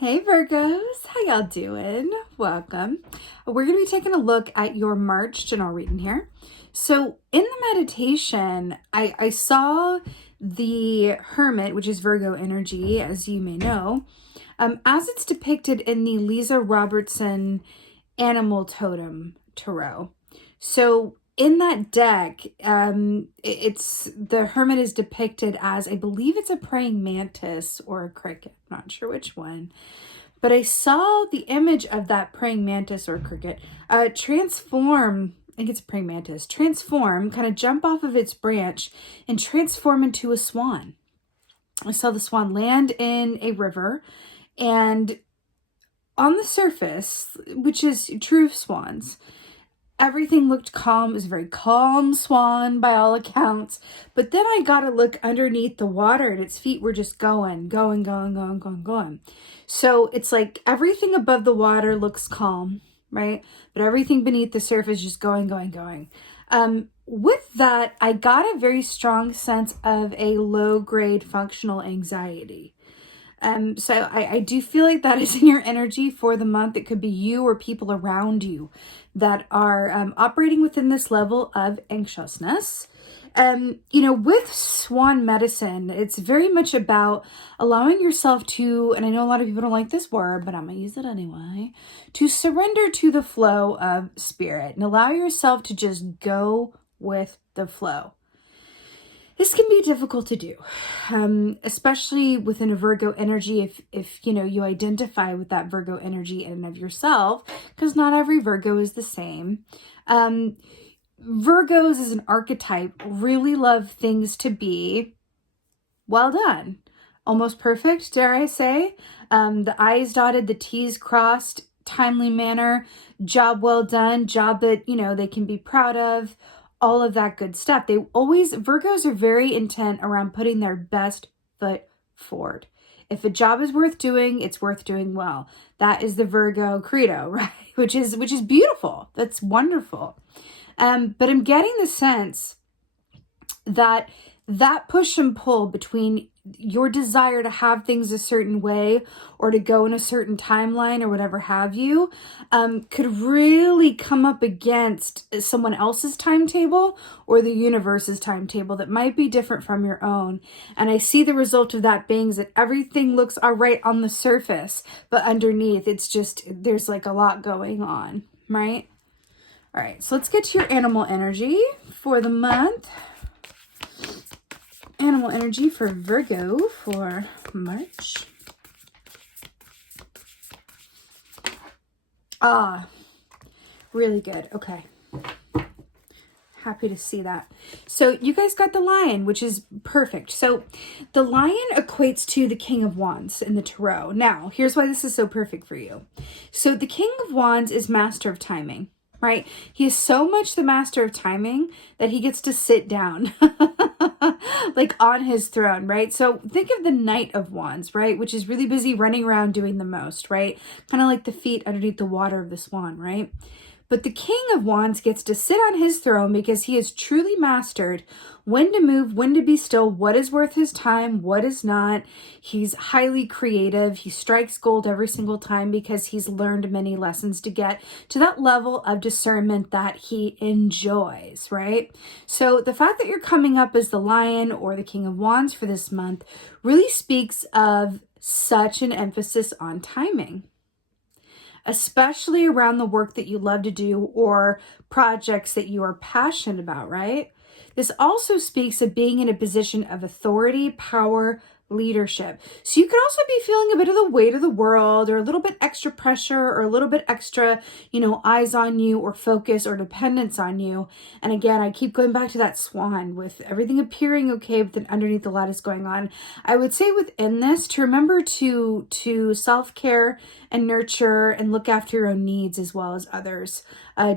Hey Virgos, how y'all doing? Welcome. We're going to be taking a look at your March general reading here. So in the meditation, I saw the Hermit, which is Virgo energy, as you may know, as it's depicted in the Leeza Robertson Animal Totem Tarot. So in that deck, it's the Hermit is depicted as, I believe it's a praying mantis or a cricket. I'm not sure which one. But I saw the image of that praying mantis or cricket transform, I think it's a praying mantis, transform, kind of jump off of its branch and transform into a swan. I saw the swan land in a river, and on the surface, which is true of swans, everything looked calm. It was a very calm swan by all accounts. But then I got to look underneath the water and its feet were just going. So it's like everything above the water looks calm, right? But everything beneath the surface just going. With that, I got a very strong sense of a low-grade functional anxiety. So I do feel like that is in your energy for the month. It could be you or people around you that are operating within this level of anxiousness. With Swan medicine, it's very much about allowing yourself to, and I know a lot of people don't like this word, but I'm going to use it anyway, to surrender to the flow of spirit and allow yourself to just go with the flow. This can be difficult to do, especially within a Virgo energy if you identify with that Virgo energy in and of yourself, because not every Virgo is the same. Virgos as an archetype really love things to be well done, almost perfect, dare I say. The I's dotted, the T's crossed, timely manner, job well done, job that, they can be proud of. All of that good stuff. Virgos are very intent around putting their best foot forward. If a job is worth doing, it's worth doing well. That is the Virgo credo, right? Which is beautiful. That's wonderful. But I'm getting the sense that push and pull between your desire to have things a certain way or to go in a certain timeline or whatever have you could really come up against someone else's timetable or the universe's timetable that might be different from your own. And I see the result of that being that everything looks all right on the surface, but underneath it's just, there's like a lot going on, right? All right, so let's get to your animal energy for the month. Animal energy for Virgo for March. Really good. Okay. Happy to see that. So you guys got the lion, which is perfect. So the lion equates to the King of Wands in the Tarot. Now, here's why this is so perfect for you. So the King of Wands is master of timing, right? He is so much the master of timing that he gets to sit down like on his throne, right? So think of the Knight of Wands, right? Which is really busy running around doing the most, right? Kind of like the feet underneath the water of the swan, right? But the King of Wands gets to sit on his throne because he has truly mastered when to move, when to be still, what is worth his time, what is not. He's highly creative. He strikes gold every single time because he's learned many lessons to get to that level of discernment that he enjoys, right? So the fact that you're coming up as the Lion or the King of Wands for this month really speaks of such an emphasis on timing, especially around the work that you love to do or projects that you are passionate about, right? This also speaks of being in a position of authority, power, leadership. So you could also be feeling a bit of the weight of the world or a little bit extra pressure or a little bit extra, eyes on you or focus or dependence on you. And again, I keep going back to that swan with everything appearing okay, but then underneath a lot is going on. I would say within this to remember to self-care and nurture and look after your own needs as well as others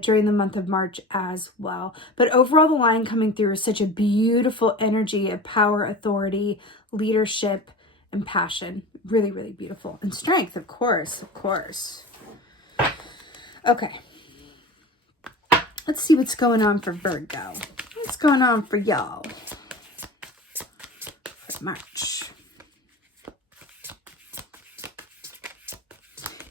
during the month of March as well. But overall, the line coming through is such a beautiful energy of power, authority, leadership, and passion. Really, really beautiful. And strength, of course. Okay. Let's see what's going on for Virgo. What's going on for y'all for March?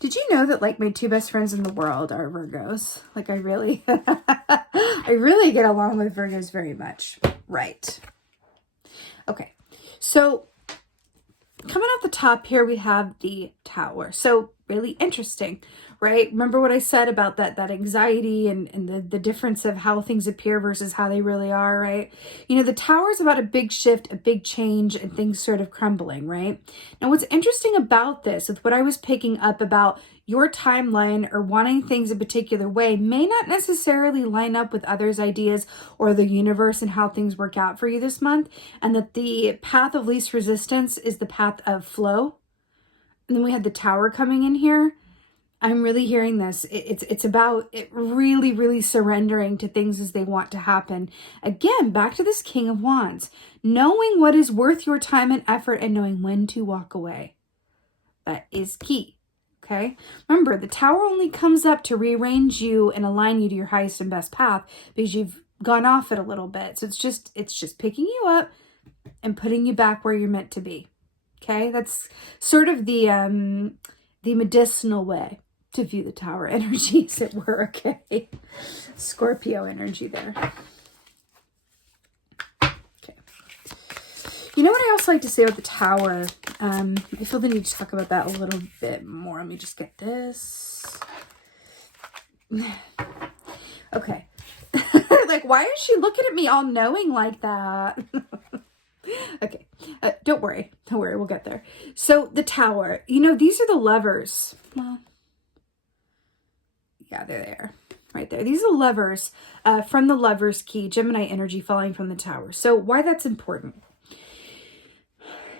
Did you know that like my two best friends in the world are Virgos? Like I really, I really get along with Virgos very much. Right. Okay. So coming off the top here, we have the Tower. So really interesting, right? Remember what I said about that anxiety and the difference of how things appear versus how they really are, right? You know, the Tower is about a big shift, a big change, and things sort of crumbling, right? Now, what's interesting about this, with what I was picking up about your timeline or wanting things a particular way, may not necessarily line up with others' ideas or the universe and how things work out for you this month, and that the path of least resistance is the path of flow. And then we had the Tower coming in here. I'm really hearing this. It's about it really, really surrendering to things as they want to happen. Again, back to this King of Wands. Knowing what is worth your time and effort and knowing when to walk away. That is key. Okay? Remember, the Tower only comes up to rearrange you and align you to your highest and best path because you've gone off it a little bit. So it's just picking you up and putting you back where you're meant to be. Okay? That's sort of the medicinal way to view the Tower energy, as it were. Okay? Scorpio energy there. Okay. You know what I also like to say about the Tower? I feel the need to talk about that a little bit more. Let me just get this. Okay. Like, why is she looking at me all knowing like that? Okay. Don't worry. Don't worry. We'll get there. So the Tower, you know, these are the Lovers. Well, yeah, they're there. Right there. These are levers from the Lover's key, Gemini energy falling from the Tower. So why that's important?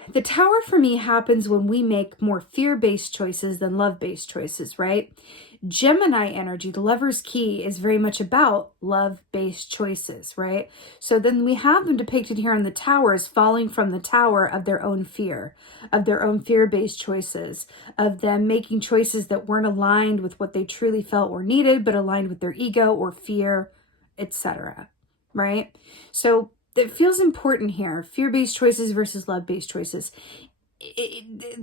The Tower for me happens when we make more fear-based choices than love-based choices, right? Gemini energy, the Lover's key, is very much about love-based choices, right? So then we have them depicted here on the Tower as falling from the Tower of their own fear, of their own fear-based choices, of them making choices that weren't aligned with what they truly felt were needed, but aligned with their ego or fear, etc., right? So that feels important here. Fear-based choices versus love-based choices.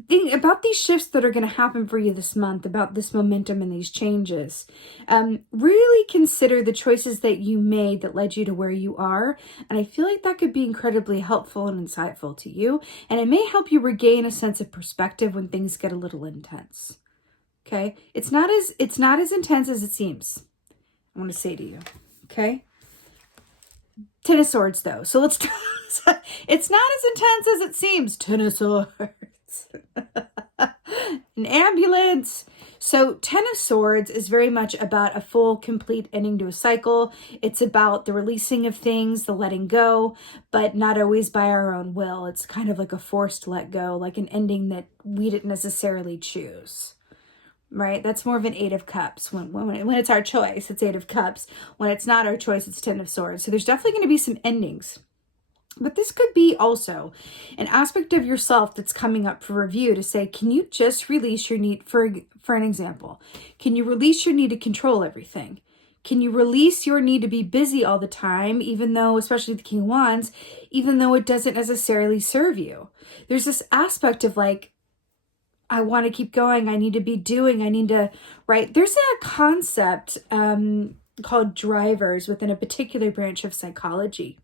Think about these shifts that are going to happen for you this month, about this momentum and these changes. Really consider the choices that you made that led you to where you are. And I feel like that could be incredibly helpful and insightful to you. And it may help you regain a sense of perspective when things get a little intense. Okay? It's not as intense as it seems. I want to say to you. Okay? Ten of Swords, though. So let's... It's not as intense as it seems. Ten of Swords. An ambulance. So Ten of Swords is very much about a full, complete ending to a cycle. It's about the releasing of things, the letting go, but not always by our own will. It's kind of like a forced let go, like an ending that we didn't necessarily choose. Right? That's more of an Eight of Cups. When it's our choice, it's Eight of Cups. When it's not our choice, it's Ten of Swords. So there's definitely going to be some endings. But this could be also an aspect of yourself that's coming up for review to say, can you just release your need, for an example, can you release your need to control everything? Can you release your need to be busy all the time, even though, especially the King of Wands, even though it doesn't necessarily serve you? There's this aspect of like, I want to keep going. I need to be doing. I need to, right? There's a concept called drivers within a particular branch of psychology.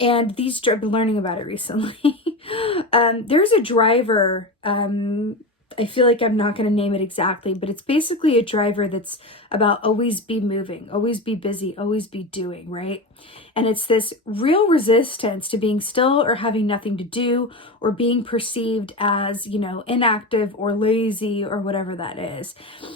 And I've been learning about it recently. There's a driver, I feel like I'm not going to name it exactly, but it's basically a driver that's about always be moving, always be busy, always be doing, right? And it's this real resistance to being still or having nothing to do or being perceived as, you know, inactive or lazy or whatever that is.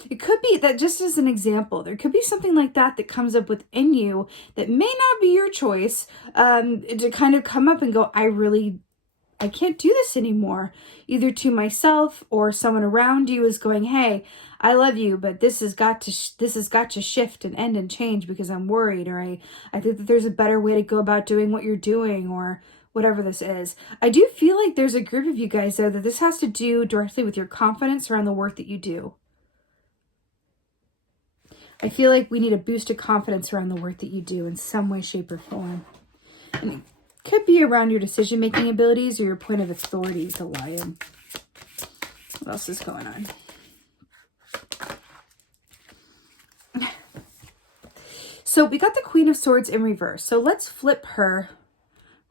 It could be that, just as an example, there could be something like that that comes up within you that may not be your choice, to kind of come up and go, I can't do this anymore, either to myself or someone around you is going, hey, I love you, but this has got to shift and end and change because I'm worried, or I think that there's a better way to go about doing what you're doing, or whatever this is. I do feel like there's a group of you guys, though, that this has to do directly with your confidence around the work that you do. I feel like we need a boost of confidence around the work that you do in some way, shape, or form. And could be around your decision-making abilities or your point of authority, the Lion. What else is going on? So we got the Queen of Swords in reverse. So let's flip her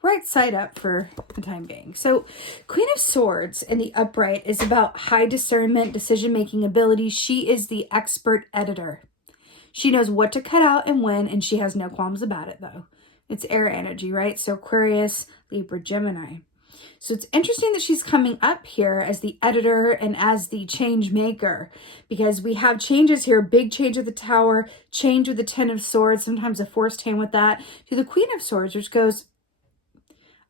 right side up for the time being. So Queen of Swords in the upright is about high discernment, decision-making ability. She is the expert editor. She knows what to cut out and when, and she has no qualms about it, though. It's air energy, right? So Aquarius, Libra, Gemini. So it's interesting that she's coming up here as the editor and as the change maker, because we have changes here, big change of the Tower, change with the Ten of Swords, sometimes a forced hand with that, to the Queen of Swords, which goes,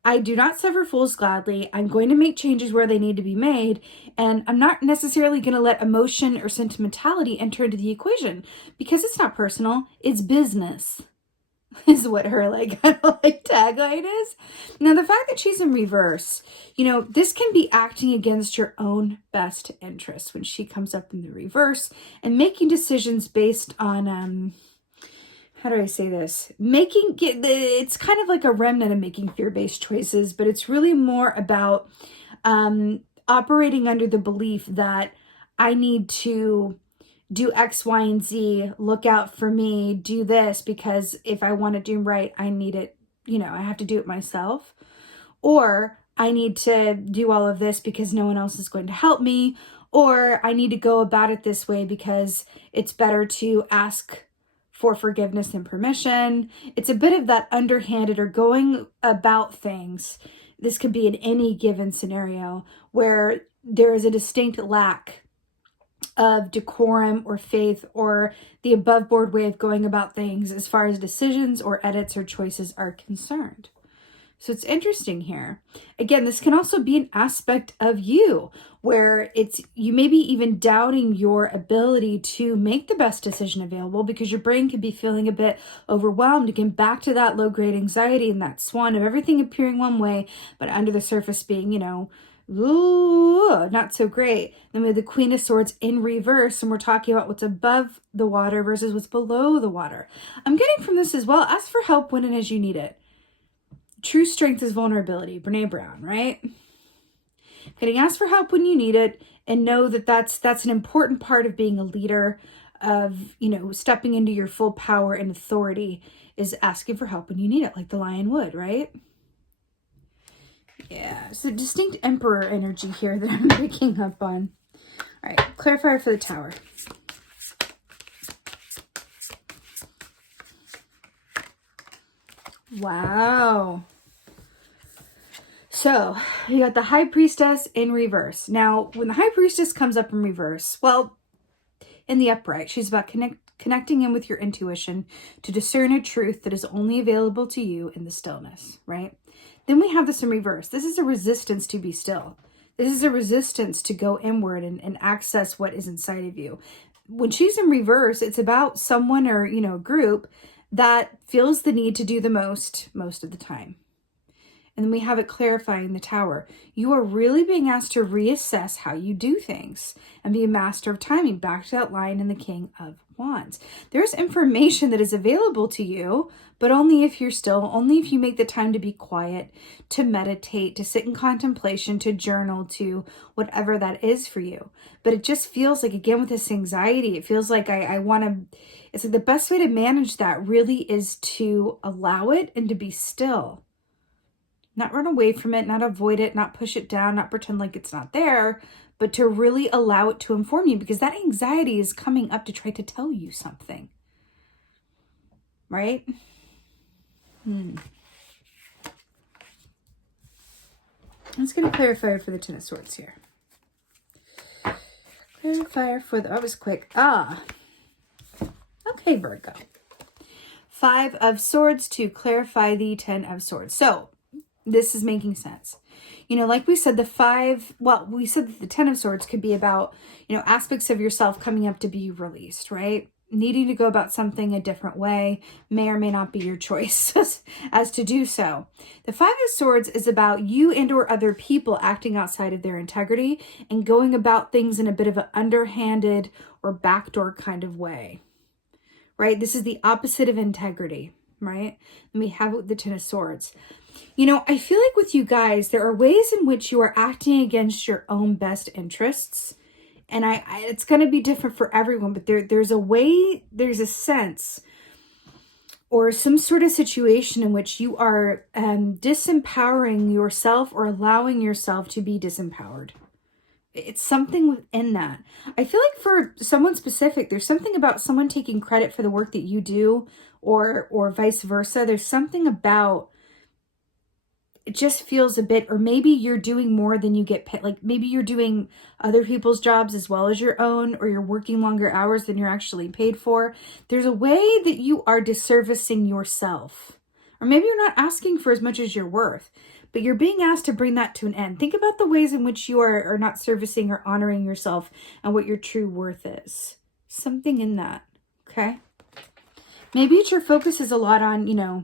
I do not suffer fools gladly. I'm going to make changes where they need to be made. And I'm not necessarily going to let emotion or sentimentality enter into the equation, because it's not personal. It's business, is what her kind of tagline is. Now, the fact that she's in reverse, this can be acting against your own best interests when she comes up in the reverse and making decisions based on, how do I say this? It's kind of like a remnant of making fear-based choices, but it's really more about operating under the belief that I need to do X, Y, and Z, look out for me, do this, because if I want to do right, I need it, I have to do it myself. Or I need to do all of this because no one else is going to help me. Or I need to go about it this way because it's better to ask for forgiveness and permission. It's a bit of that underhanded or going about things. This could be in any given scenario where there is a distinct lack of decorum or faith or the above board way of going about things as far as decisions or edits or choices are concerned. So it's interesting here. Again, this can also be an aspect of you where you may be even doubting your ability to make the best decision available because your brain could be feeling a bit overwhelmed. Again, back to that low-grade anxiety and that swan of everything appearing one way, but under the surface being, ooh, not so great. Then we have the Queen of Swords in reverse, and we're talking about what's above the water versus what's below the water. I'm getting from this as well, ask for help when and as you need it. True strength is vulnerability. Brene Brown, right? Getting asked for help when you need it, and know that that's an important part of being a leader, of, stepping into your full power and authority, is asking for help when you need it, like the lion would, right? Yeah, it's a distinct Emperor energy here that I'm picking up on. All right, clarifier for the Tower. Wow. So, you got the High Priestess in reverse. Now, when the High Priestess comes up in reverse, well, in the upright, she's about connecting in with your intuition to discern a truth that is only available to you in the stillness, right? Then we have this in reverse. This is a resistance to be still. This is a resistance to go inward and access what is inside of you. When she's in reverse, it's about someone or, a group that feels the need to do the most of the time. And then we have it clarifying the Tower. You are really being asked to reassess how you do things and be a master of timing. Back to that line in the King of Wands. There's information that is available to you, but only if you're still, only if you make the time to be quiet, to meditate, to sit in contemplation, to journal, to whatever that is for you. But it just feels like, again, with this anxiety, it feels like I want to, it's like the best way to manage that really is to allow it and to be still. Not run away from it, not avoid it, not push it down, not pretend like it's not there, but to really allow it to inform you, because that anxiety is coming up to try to tell you something. Right? Let's get a clarifier for the Ten of Swords here. Clarifier for the, that was quick. Okay, Virgo. 5 of Swords to clarify the 10 of Swords. So, this is making sense. Like we said, we said that the 10 of Swords could be about, aspects of yourself coming up to be released, right? Needing to go about something a different way may or may not be your choice as to do so. The 5 of Swords is about you and or other people acting outside of their integrity and going about things in a bit of an underhanded or backdoor kind of way, right? This is the opposite of integrity, right? And we have the 10 of Swords. I feel like with you guys, there are ways in which you are acting against your own best interests. And it's going to be different for everyone, but there's a way, there's a sense or some sort of situation in which you are disempowering yourself or allowing yourself to be disempowered. It's something within that. I feel like for someone specific, there's something about someone taking credit for the work that you do, or vice versa. There's something about, it just feels a bit, or maybe you're doing more than you get paid. Like maybe you're doing other people's jobs as well as your own, or you're working longer hours than you're actually paid for. There's a way that you are disservicing yourself, or maybe you're not asking for as much as you're worth, but you're being asked to bring that to an end. Think about the ways in which you are not servicing or honoring yourself and what your true worth is. Something in that, okay? Maybe it's your focus is a lot on, you know,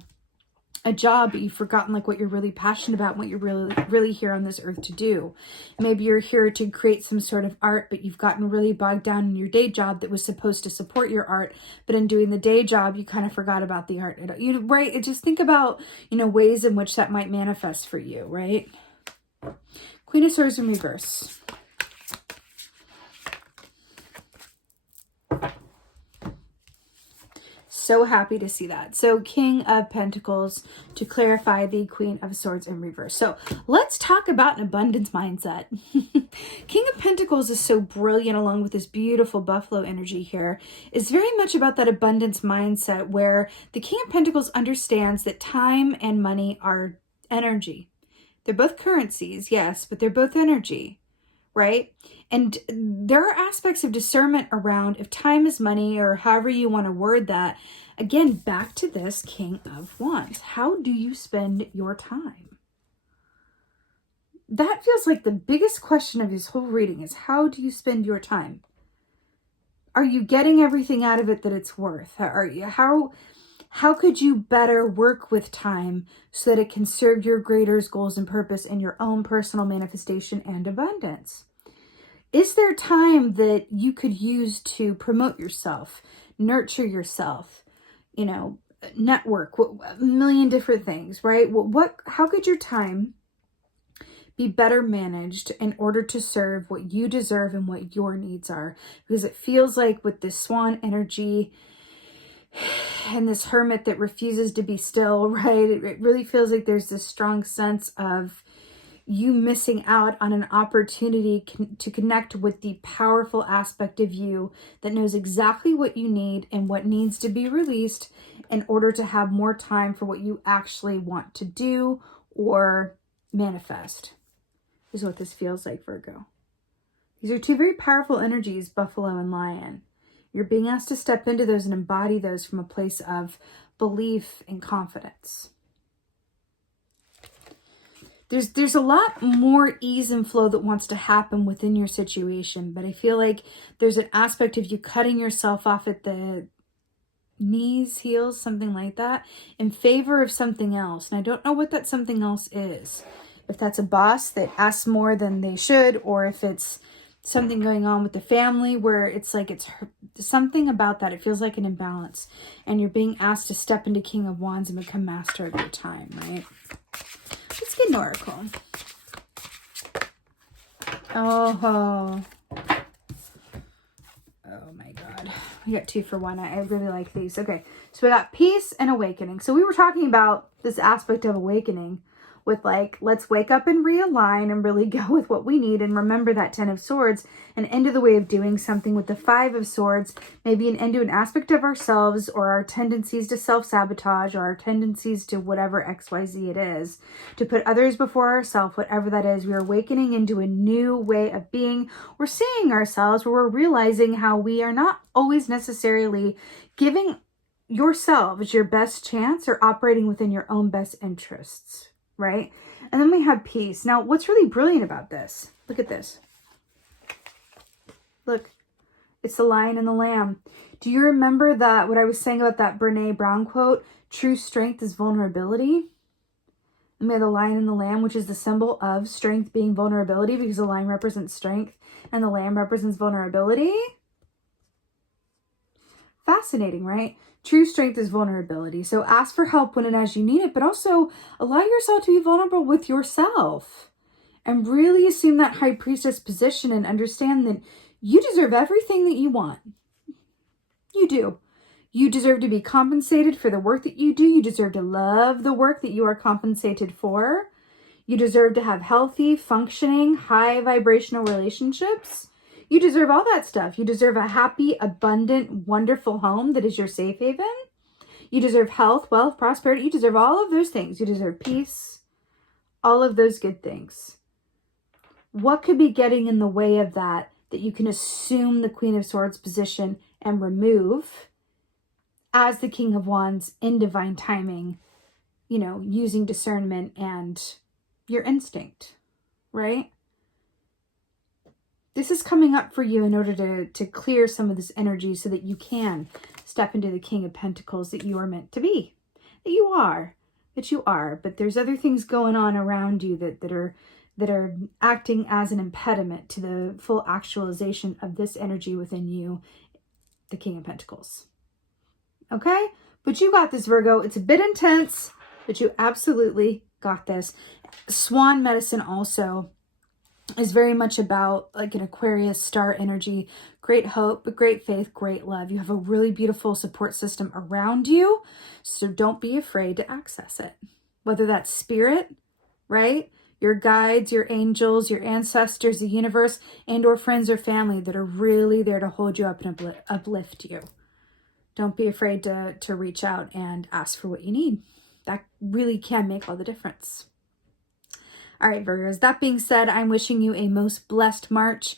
a job, but you've forgotten like what you're really passionate about and what you're really here on this earth to do. Maybe you're here to create some sort of art, but you've gotten really bogged down in your day job that was supposed to support your art, but in doing the day job you kind of forgot about the art. You right? Just think about, you know, ways in which that might manifest for you, right? Queen of Swords in reverse. So happy to see that. So King of Pentacles to clarify the Queen of Swords in reverse. So let's talk about an abundance mindset. King of Pentacles is so brilliant, along with this beautiful buffalo energy here. It's very much about that abundance mindset where the King of Pentacles understands that time and money are energy. They're both currencies, yes, but they're both energy, right? And there are aspects of discernment around if time is money, or however you want to word that. Again, back to this King of Wands. How do you spend your time? That feels like the biggest question of this whole reading is, how do you spend your time? Are you getting everything out of it that it's worth? How could you better work with time so that it can serve your greater goals and purpose in your own personal manifestation and abundance? Is there time that you could use to promote yourself, nurture yourself, you know, network, a million different things, right? How could your time be better managed in order to serve what you deserve and what your needs are? Because it feels like with this Swan energy and this hermit that refuses to be still, right? It really feels like there's this strong sense of you missing out on an opportunity to connect with the powerful aspect of you that knows exactly what you need and what needs to be released in order to have more time for what you actually want to do or manifest, is what this feels like, Virgo. These are two very powerful energies, Buffalo and Lion. You're being asked to step into those and embody those from a place of belief and confidence. There's a lot more ease and flow that wants to happen within your situation, but I feel like there's an aspect of you cutting yourself off at the knees, heels, something like that, in favor of something else. And I don't know what that something else is. If that's a boss that asks more than they should, or if it's something going on with the family where it's like it's something about that. It feels like an imbalance. And you're being asked to step into King of Wands and become master of your time, right? Let's get an oracle. Oh my God. We got 2 for 1. I really like these. Okay. So we got peace and awakening. So we were talking about this aspect of awakening with like, let's wake up and realign and really go with what we need and remember that 10 of Swords, an end to the way of doing something with the 5 of Swords, maybe an end to an aspect of ourselves or our tendencies to self-sabotage or our tendencies to whatever XYZ it is, to put others before ourselves, whatever that is. We're awakening into a new way of being. We're seeing ourselves where we're realizing how we are not always necessarily giving yourselves your best chance or operating within your own best interests. Right? And then we have peace. Now, what's really brilliant about this? Look at this. Look, it's the lion and the lamb. Do you remember that, what I was saying about that Brene Brown quote? True strength is vulnerability. And we have the lion and the lamb, which is the symbol of strength being vulnerability, because the lion represents strength and the lamb represents vulnerability. Fascinating, right? True strength is vulnerability. So ask for help when and as you need it, but also allow yourself to be vulnerable with yourself and really assume that high priestess position and understand that you deserve everything that you want. You do. You deserve to be compensated for the work that you do. You deserve to love the work that you are compensated for. You deserve to have healthy, functioning, high vibrational relationships. You deserve all that stuff. You deserve a happy, abundant, wonderful home that is your safe haven. You deserve health, wealth, prosperity. You deserve all of those things. You deserve peace, all of those good things. What could be getting in the way of that you can assume the Queen of Swords position and remove as the King of Wands in divine timing, you know, using discernment and your instinct, right? This is coming up for you in order to clear some of this energy so that you can step into the King of Pentacles that you are meant to be, that you are, but there's other things going on around you that are acting as an impediment to the full actualization of this energy within you, the King of Pentacles. Okay? But you got this, Virgo. It's a bit intense, but you absolutely got this. Swan medicine also is very much about like an Aquarius star energy, great hope, but great faith, great love. You have a really beautiful support system around you, so don't be afraid to access it. Whether that's spirit, right? Your guides, your angels, your ancestors, the universe, and or friends or family that are really there to hold you up and uplift you. Don't be afraid to reach out and ask for what you need. That really can make all the difference. All right, Virgos, that being said, I'm wishing you a most blessed March.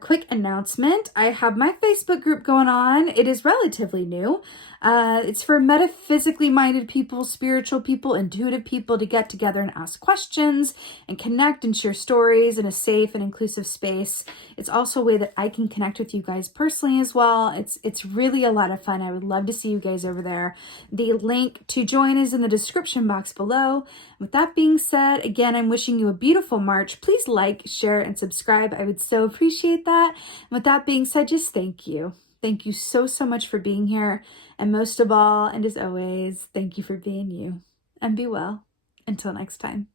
Quick announcement. I have my Facebook group going on. It is relatively new. It's for metaphysically minded people, spiritual people, intuitive people to get together and ask questions and connect and share stories in a safe and inclusive space. It's also a way that I can connect with you guys personally as well. It's really a lot of fun. I would love to see you guys over there. The link to join is in the description box below. With that being said, again, I'm wishing you a beautiful March. Please like, share, and subscribe. I would so appreciate that. And with that being said, just thank you. Thank you so much for being here. And most of all, and as always, thank you for being you. And be well. Until next time.